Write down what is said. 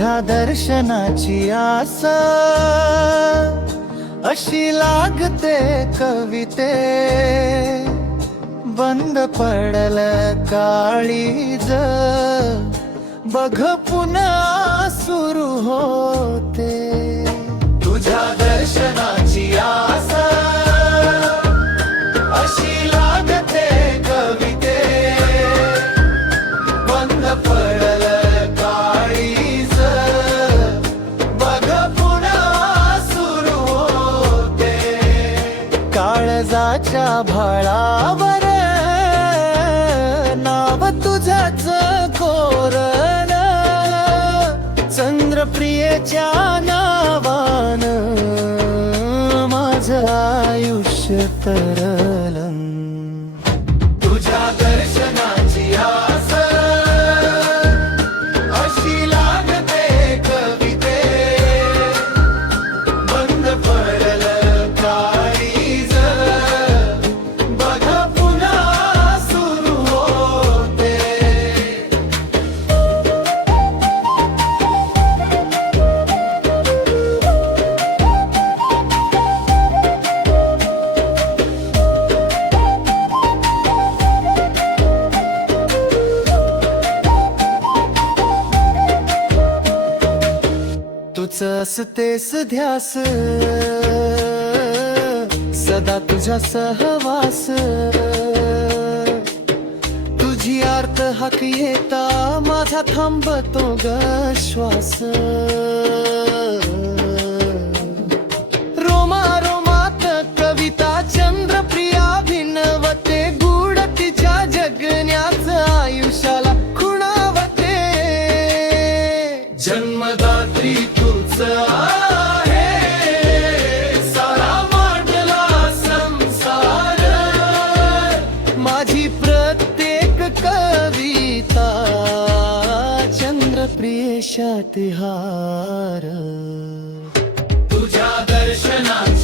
तुझ्या दर्शनाची आस. अशी लागते कविते. बंद पडल काळीज. बघ पुन्हा सुरू होते. तुझ्या दर्शन काळजाच्या भाळावर. नाव तुझाच कोरल. चंद्रप्रियेच्या नावान माझ आयुष्य तर तुझ असतेस ध्यास. सदा तुझा सहवास. तुझी आर्त हक येता माझा थांबतो ग श्वास. रोमा रोमात कविता चंद्रप्रिया भिनवते गुड तिच्या जगण्याचा. चंद्रप्रियेशा तिहार तुझ्या दर्शनाची